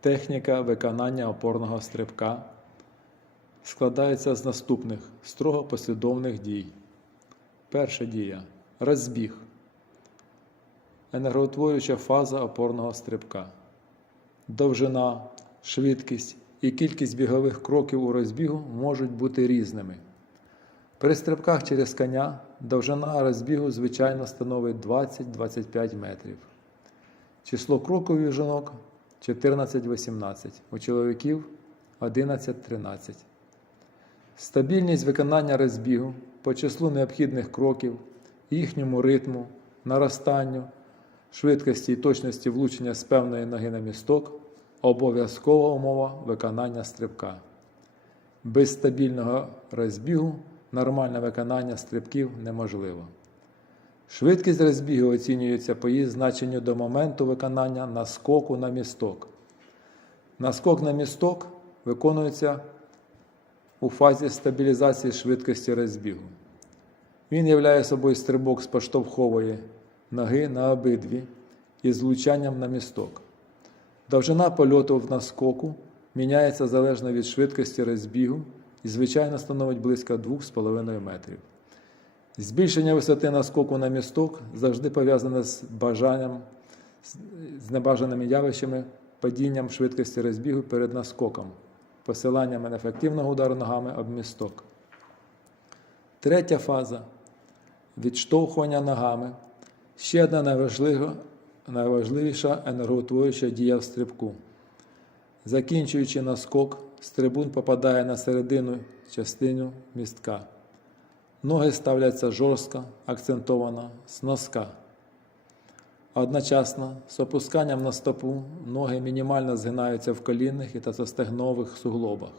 Техніка виконання опорного стрибка складається з наступних строго послідовних дій. Перша дія розбіг. Енергоутворююча фаза опорного стрибка. Довжина, швидкість і кількість бігових кроків у розбігу можуть бути різними. При стрибках через коня довжина розбігу звичайно становить 20-25 метрів. Число кроків жінок 14-18, у чоловіків 11-13. Стабільність виконання розбігу по числу необхідних кроків, їхньому ритму, наростанню, швидкості і точності влучення з певної ноги на місток обов'язкова умова виконання стрибка. Без стабільного розбігу нормальне виконання стрибків неможливо. Швидкість розбігу оцінюється по її значенню до моменту виконання наскоку на місток. Наскок на місток виконується у фазі стабілізації швидкості розбігу. Він являє собою стрибок з поштовхової ноги на обидві із злучанням на місток. Довжина польоту в наскоку міняється залежно від швидкості розбігу і, звичайно, становить близько 2,5 метрів. Збільшення висоти наскоку на місток завжди пов'язане з бажанням, з небажаними явищами, падінням швидкості розбігу перед наскоком, посиланням неефективного удару ногами об місток. Третя фаза відштовхування ногами. Ще одна найважлива, найважливіша енергоутворююча дія в стрибку. Закінчуючи наскок, стрибун попадає на середину частину містка. Ноги ставляться жорстко, акцентовано з носка. Одночасно з опусканням на стопу ноги мінімально згинаються в колінних і тазостегнових суглобах.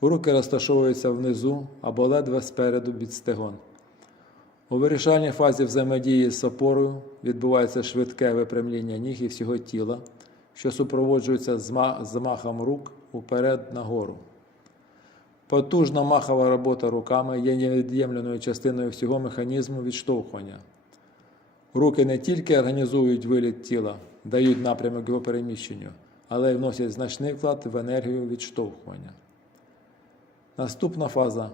Руки розташовуються внизу або ледве спереду від стегон. У вирішальній фазі взаємодії з опорою відбувається швидке випрямління ніг і всього тіла, що супроводжується зма- замахом рук уперед нагору. Потужна махова робота руками є невід'ємленою частиною всього механізму відштовхування. Руки не тільки організують виліт тіла, дають напрямок його переміщенню, але й вносять значний вклад в енергію відштовхування. Наступна фаза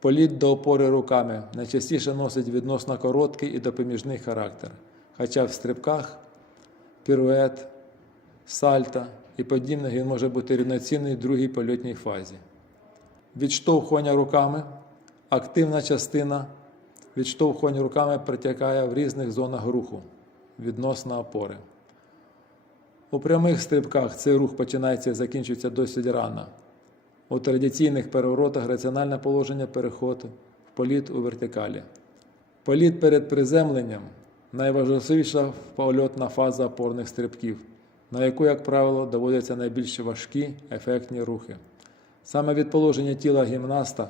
політ до опори руками найчастіше носить відносно короткий і допоміжний характер, хоча в стрибках пірует, сальто і подібне він може бути рівноцінний другій польотній фазі. Відштовхування руками активна частина відштовхування руками протікає в різних зонах руху відносно опори. У прямих стрибках цей рух починається і закінчується досить рано. У традиційних переворотах раціональне положення переходу в політ у вертикалі. Політ перед приземленням найважливіша польотна фаза опорних стрибків, на яку, як правило, доводяться найбільш важкі ефектні рухи. Саме від положення тіла гімнаста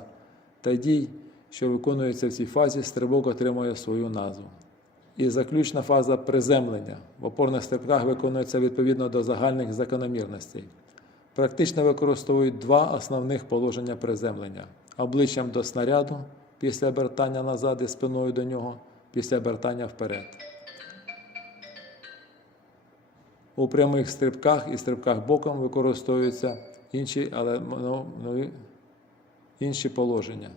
та дій, що виконуються в цій фазі, стрибок отримує свою назву. І заключна фаза приземлення в опорних стрибках виконується відповідно до загальних закономірностей. Практично використовують два основних положення приземлення: обличчям до снаряду після обертання назад і спиною до нього, після обертання вперед. У прямих стрибках і стрибках боком використовуються інші, але ну, інші положення.